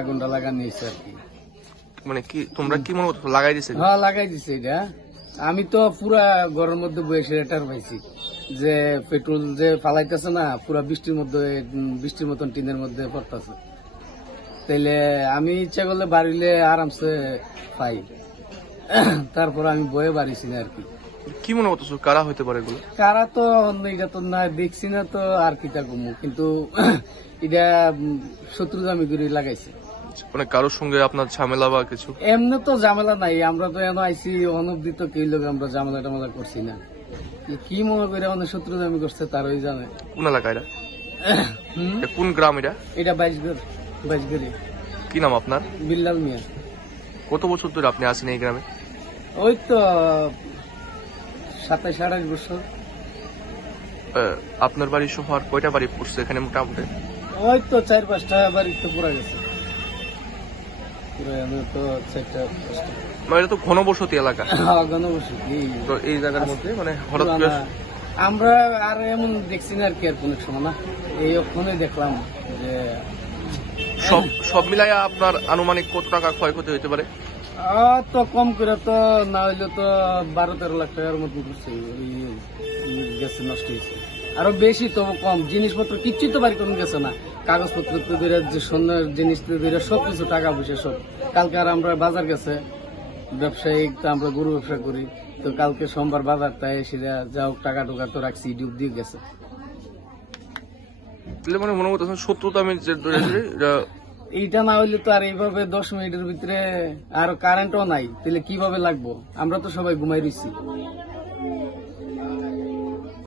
আগুনটা লাগানো হয়েছে আর কি। মানে কি তোমরা কি মনে করছো লাগাই দিছে? হ্যাঁ লাগাই দিছে এটা। আমি তো পুরা ঘরের মধ্যে বসে রেটার পাইছি যে পেট্রোল যে ফালাইতেছে না পুরা বৃষ্টির মতন টিনের মধ্যে পড়তেছে। তাইলে আমি ইচ্ছা করলে বাড়িলে আরামসে পাই, তারপর আমি বয়ে বাড়িছি না আর কি। কি মনে করছো কারা হইতে পারে এগুলো? কারা তো এটা তো না দেখছি না তো আর কি তা কমু, কিন্তু এটা শত্রু আমি করে লাগাইছে। মানে কারোর সঙ্গে আপনার ঝামেলা বা কিছু? এমনি তো ঝামেলা নাই, আমরা তো এনে আইসি অনবধি তো কেউ লোক আমরা ঝামেলা টামেলা করছি না। কি মনে করে আমাদের শত্রু আমি করছে তার ওই জানে। কোন এলাকা এটা? কোন গ্রাম এটা? এটা বাইশগড়ি। কি নাম আপনার? বিল্লাল মিয়া। কত বছর ধরে আপনি আসেন এই গ্রামে? ওই তো 27-28 বছর। আপনার বাড়ি সহ আর কয়টা বাড়ি পড়ছে এখানে মোটামুটি? ওই তো 4-5টা বাড়ি তো পুরা গেছে। তো 4টা-5টা। মানে এটা তো ঘনবসতি এলাকা। ঘনবসতি। তো এই জায়গার মধ্যে মানে হঠাৎ করে আমরা আর এমন দেখছি না আর কি, আর কোন সময় না এই ওখানে দেখলাম যে সব মিলাইয়া আপনার আনুমানিক কত টাকা ক্ষয়ক্ষতি হইতে পারে? তো কম করে তো না হইলে তো 12-13 লাখ টাকার মতো করছে গেছে, নষ্ট হয়েছে। আরো বেশি তো কম জিনিসপত্র কিচ্ছুই তো বাড়ি কোনো গেছে না, কাগজপত্র তো বেরো যে সোনার জিনিস তো বেরো সবকিছু টাকা পয়সা সব। কালকে আর আমরা বাজার গেছে ব্যবসায়িক, তো আমরা গরু ব্যবসা করি, তো কালকে সোমবার বাজারটা এসে যাও টাকা টুকা তো রাখছি ডুব দিয়ে গেছে। মানে মনে করতেছেন শত্রুতা আমি এইটা না হইলে তো আর এইভাবে 10 মিনিটের ভিতরে আর কারেন্টও নাই, তাহলে কিভাবে লাগবো? আমরা তো সবাই ঘুমাই রয়েছি।